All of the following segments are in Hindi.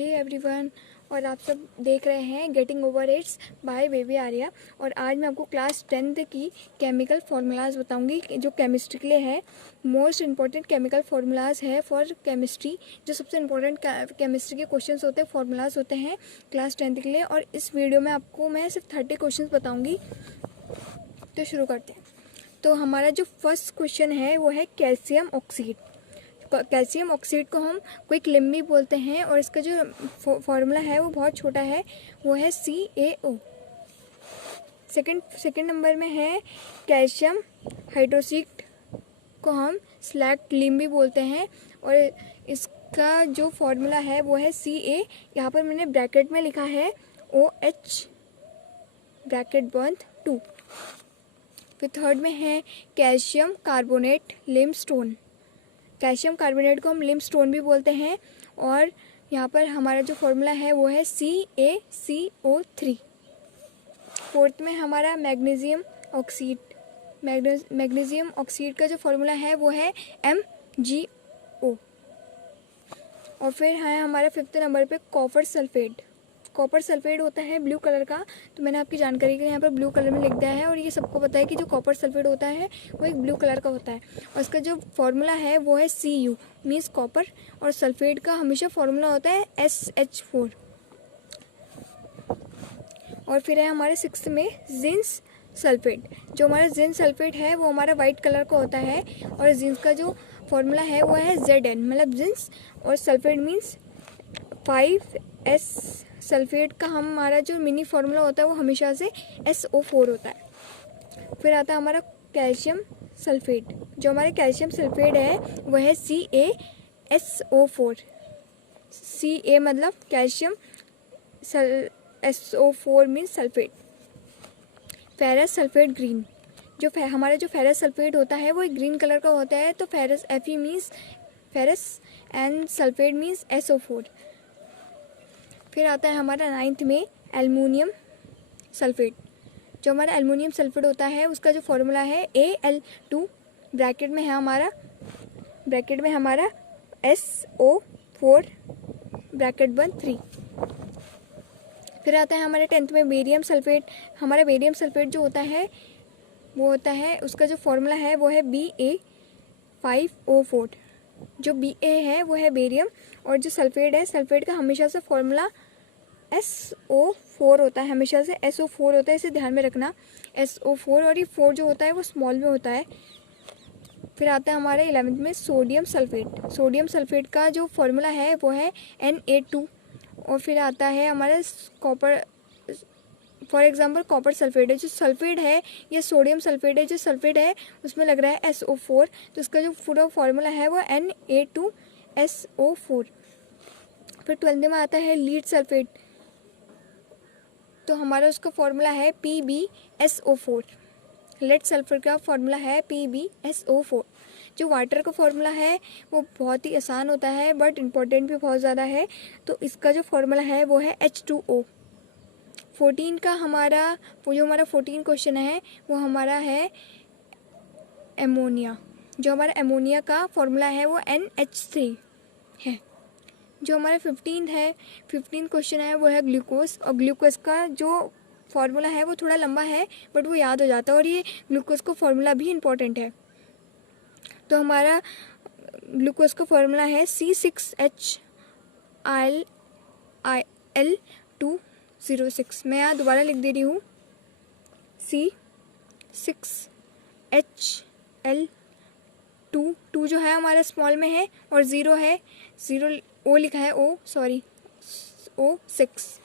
हे एवरीवन, और आप सब देख रहे हैं getting over it's bye baby Arya. और आज मैं आपको क्लास 10th की केमिकल फार्मूलाज बताऊंगी जो केमिस्ट्री के लिए है। मोस्ट इम्पॉर्टेंट केमिकल फार्मूलाज है फॉर केमिस्ट्री, जो सबसे इम्पोर्टेंट केमिस्ट्री के क्वेश्चंस होते हैं, फार्मूलाज होते हैं क्लास 10th के लिए। और इस वीडियो में आपको मैं सिर्फ 30 क्वेश्चन बताऊँगी। तो शुरू करते हैं। तो हमारा जो फर्स्ट क्वेश्चन है वो है कैल्शियम ऑक्सीड। कैल्शियम ऑक्सीड को हम क्विक लिम भी बोलते हैं और इसका जो फॉर्मूला है वो बहुत छोटा है, वो है CaO। सेकंड नंबर में है कैल्शियम हाइड्रोक्साइड को हम स्लैग लिम भी बोलते हैं और इसका जो फॉर्मूला है वो है Ca। यहाँ पर मैंने ब्रैकेट में लिखा है OH ब्रैकेट बंद 2। फिर थर्ड में है कैल्शियम कार्बोनेट लिमस्टोन। कैल्शियम कार्बोनेट को हम लिमस्टोन भी बोलते हैं और यहाँ पर हमारा जो फॉर्मूला है वो है CaCO3। फोर्थ में हमारा मैग्नीशियम ऑक्सीड। मैग्नीशियम ऑक्सीड का जो फॉर्मूला है वो है MgO। और फिर है हमारा फिफ्थ नंबर पे कॉपर सल्फेट। कॉपर सल्फेट होता है ब्लू कलर का, तो मैंने आपकी जानकारी के लिए यहाँ पर ब्लू कलर में लिख दिया है। और ये सबको पता है कि जो कॉपर सल्फेट होता है वो एक ब्लू कलर का होता है और इसका जो फॉर्मूला है वो है Cu मीन्स कॉपर, और सल्फेट का हमेशा फॉर्मूला होता है SH4। और फिर है हमारे सिक्स्थ में जिंक सल्फेट। जो हमारा जिंक सल्फेट है वो हमारा वाइट कलर का होता है और जिंक का जो फॉर्मूला है वो है Zn, मतलब जिंक, और सल्फेट मीन्स 5S। सल्फेट का हमारा जो मिनी फार्मूला होता है वो हमेशा से SO4 होता है। फिर आता है हमारा कैल्शियम सल्फेट। जो हमारा कैल्शियम सल्फेट है वो है CaSO4। Ca मतलब calcium, SO4 means sulphate. Ferrous sulphate green. जो हमारा जो फेरस सल्फेट होता है वो एक ग्रीन कलर का होता है, तो ferrous Fe means ferrous and sulphate means SO4। फिर आता है हमारा नाइन्थ में एल्युमिनियम सल्फेट। जो हमारा एल्युमिनियम सल्फेट होता है उसका जो फॉर्मूला है Al2 ब्रैकेट में हमारा SO4 ब्रैकेट बंद 3। फिर आता है हमारे 10th में बेरियम सल्फेट। हमारा बेरियम सल्फेट जो होता है वो होता है, उसका जो फॉर्मूला है वो है Ba5O4। जो Ba है वो है बेरियम और जो सल्फेट है, सल्फेट का हमेशा से फॉर्मूला SO4 होता है, हमेशा से SO4 होता है, इसे ध्यान में रखना SO4। और ये 4 जो होता है वो स्मॉल में होता है। फिर आता है हमारे 11th में सोडियम सल्फेट। सोडियम सल्फेट का जो फॉर्मूला है वो है Na2। और फिर आता है हमारा copper, for example copper sulphate है। जो सल्फेट है या सोडियम सल्फेट है, जो सल्फेट है उसमें लग रहा है SO4, तो इसका जो पूरा फॉर्मूला है वो Na2SO4। फिर 12th में आता है लीड सल्फेट, तो हमारा उसका फॉर्मूला है PbSO4। लेड सल्फर का फॉर्मूला है PbSO4। जो वाटर का फॉर्मूला है वो बहुत ही आसान होता है बट इम्पोर्टेंट भी बहुत ज़्यादा है, तो इसका जो फॉर्मूला है वो है H2O। 14 का हमारा वो जो हमारा 14 क्वेश्चन है वो हमारा है एमोनिया। जो हमारा एमोनिया का फॉर्मूला है वो NH3 है। जो हमारा 15 क्वेश्चन है वो है ग्लूकोज। और ग्लूकोज का जो फॉर्मूला है वो थोड़ा लंबा है बट वो याद हो जाता है, और ये ग्लूकोज का फॉर्मूला भी इम्पोर्टेंट है। तो हमारा ग्लूकोज का फॉर्मूला है C6H12O6। मैं यहाँ दोबारा लिख दे रही हूँ C6H12 जो है हमारा स्मॉल में है और 0 है, 0 O लिखा है O6।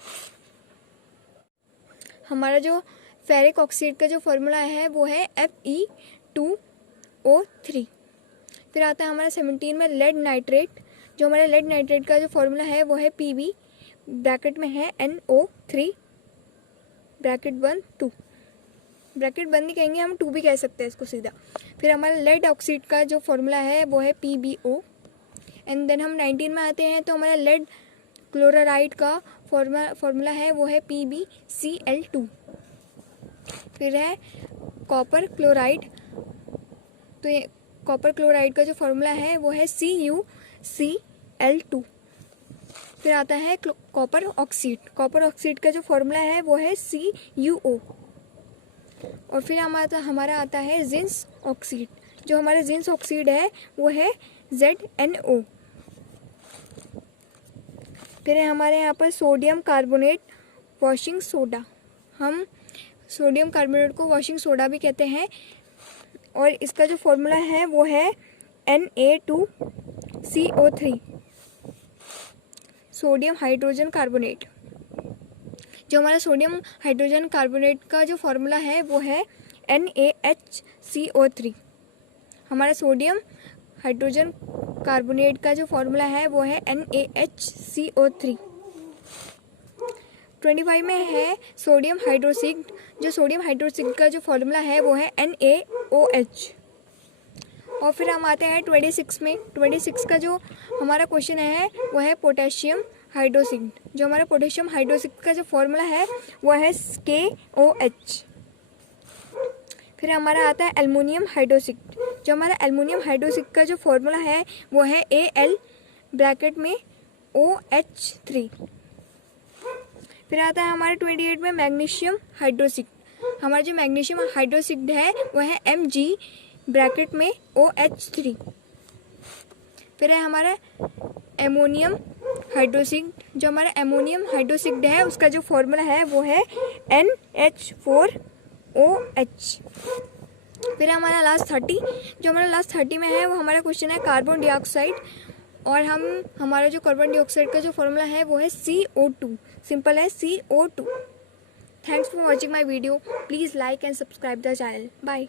हमारा जो फेरिक ऑक्साइड का जो फॉर्मूला है वो है Fe2O3। फिर आता है हमारा 17 में लेड नाइट्रेट। जो हमारा लेड नाइट्रेट का जो फॉर्मूला है वो है Pb ब्रैकेट में है NO3 ब्रैकेट बंद 2। ब्रैकेट बंद नहीं कहेंगे हम, 2 भी कह सकते हैं इसको सीधा। फिर हमारा लेड ऑक्साइड का जो फॉर्मूला है वो है PbO। एंड देन हम 19 में आते हैं, तो हमारा लेड क्लोराइड का फॉर्मूला है वो है PbCl2। फिर है कॉपर क्लोराइड, तो ये कॉपर क्लोराइड का जो फॉर्मूला है वो है CuCl2। फिर आता है कॉपर ऑक्सीड। कॉपर ऑक्सीड का जो फॉर्मूला है वो है CuO। और फिर हमारा आता है जिंस ऑक्सीड। जो हमारा जिंस ऑक्सीड है वो है ZnO। फिर हमारे यहाँ पर सोडियम कार्बोनेट वॉशिंग सोडा। हम सोडियम कार्बोनेट को वॉशिंग सोडा भी कहते हैं और इसका जो फॉर्मूला है वो है Na2CO3। Sodium hydrogen carbonate. जो हमारा सोडियम हाइड्रोजन कार्बोनेट का जो फॉर्मूला है वो है NaHCO3। हमारा सोडियम हाइड्रोजन कार्बोनेट का जो फॉर्मूला है वो है NaHCO3। 25 में है सोडियम हाइड्रोक्साइड। जो सोडियम हाइड्रोक्साइड का जो फॉर्मूला है वो है NaOH। और फिर हम आते हैं 26 में। 26 का जो हमारा क्वेश्चन है वो है पोटेशियम हाइड्रोक्साइड। जो हमारा पोटेशियम हाइड्रोक्साइड का जो फॉर्मूला है वो है KOH। फिर हमारा आता है एल्युमिनियम हाइड्रोक्साइड। जो हमारा एल्युमिनियम हाइड्रोक्साइड का जो फॉर्मूला है वो है Al ब्रैकेट में OH3। फिर आता है हमारे 28 में मैग्नीशियम हाइड्रोक्साइड। हमारा जो मैग्नीशियम हाइड्रोक्साइड है वो है Mg ब्रैकेट में OH3। फिर है हमारा एमोनियम हाइड्रोक्साइड। जो हमारा एमोनियम हाइड्रोक्साइड है उसका जो फॉर्मूला है वो है NH4OH। फिर हमारा लास्ट 30। जो हमारा लास्ट 30 में है वो हमारा क्वेश्चन है कार्बन डाइऑक्साइड। और हमारा जो कार्बन डाइऑक्साइड का जो फॉर्मूला है वो है CO2। सिंपल है CO2। Thanks for watching my video. Please like and subscribe the channel. Bye.